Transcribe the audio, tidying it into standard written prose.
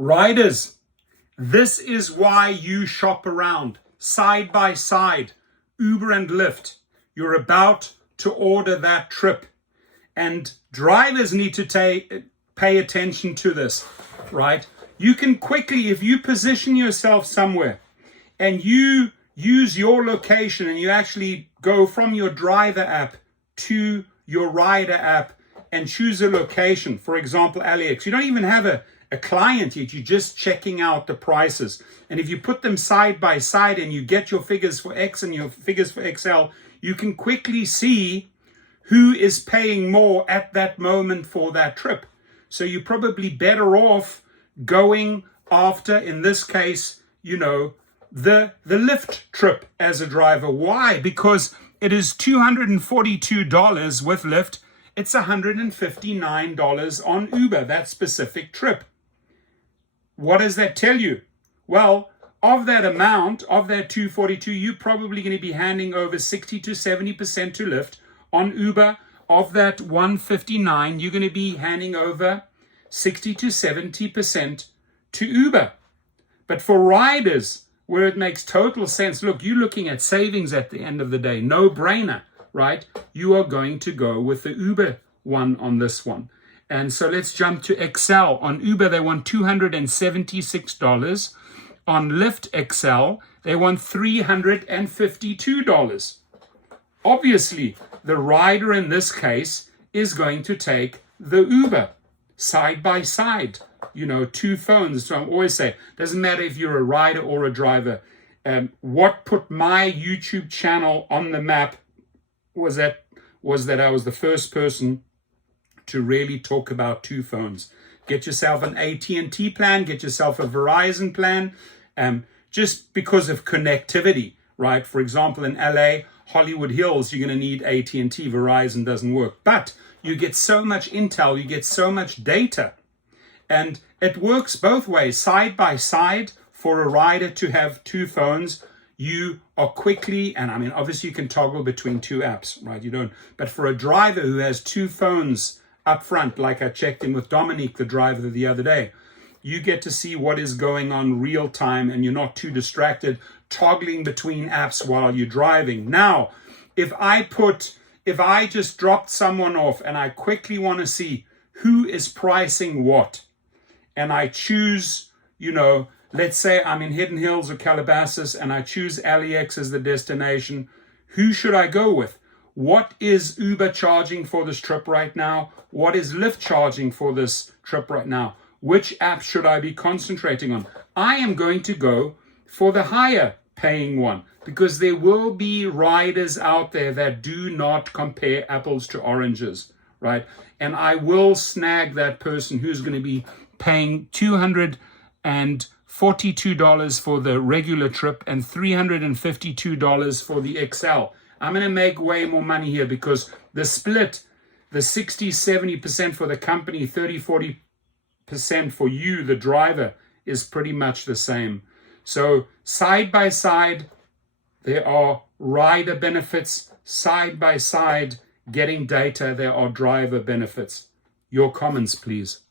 Riders, this is why you shop around side by side, Uber and Lyft. You're about to order that trip, and drivers need to pay attention to this, right? You can quickly, if you position yourself somewhere and you use your location and you actually go from your driver app to your rider app and choose a location, for example, LAX, you don't even have a client yet, you're just checking out the prices. And if you put them side by side and you get your figures for X and your figures for XL, you can quickly see who is paying more at that moment for that trip. So you're probably better off going after, in this case, the Lyft trip as a driver. Why? Because it is $242 with Lyft. It's $159 on Uber, that specific trip. What does that tell you? Well, of that amount, of that $242, you're probably going to be handing over 60 to 70% to Lyft. On Uber, of that $159, you're going to be handing over 60 to 70% to Uber. But for riders, where it makes total sense, look, you're looking at savings at the end of the day, no brainer, right? You are going to go with the Uber one on this one. And so let's jump to XL. On Uber, they want $276. On Lyft XL, they want $352. Obviously, the rider in this case is going to take the Uber side by side. Two phones. So I always say, doesn't matter if you're a rider or a driver. What put my YouTube channel on the map was that I was the first person to really talk about two phones. Get yourself an AT&T plan, get yourself a Verizon plan, just because of connectivity, right? For example, in LA, Hollywood Hills, you're going to need AT&T. Verizon doesn't work. But you get so much intel, you get so much data. And it works both ways, side by side. For a rider to have two phones, you are quickly, and I mean, obviously you can toggle between two apps, right? You don't, but for a driver who has two phones up front, like I checked in with Dominique, the driver, the other day, you get to see what is going on real time and you're not too distracted toggling between apps while you're driving. Now, if I just dropped someone off and I quickly want to see who is pricing what, and I choose, let's say I'm in Hidden Hills or Calabasas and I choose LAX as the destination, who should I go with? What is Uber charging for this trip right now? What is Lyft charging for this trip right now? Which app should I be concentrating on? I am going to go for the higher paying one because there will be riders out there that do not compare apples to oranges, right? And I will snag that person who's going to be paying $242 for the regular trip and $352 for the XL. I'm going to make way more money here because the split, the 60-70% for the company, 30-40% for you, the driver, is pretty much the same. So side by side, there are rider benefits. Side by side, getting data, there are driver benefits. Your comments, please.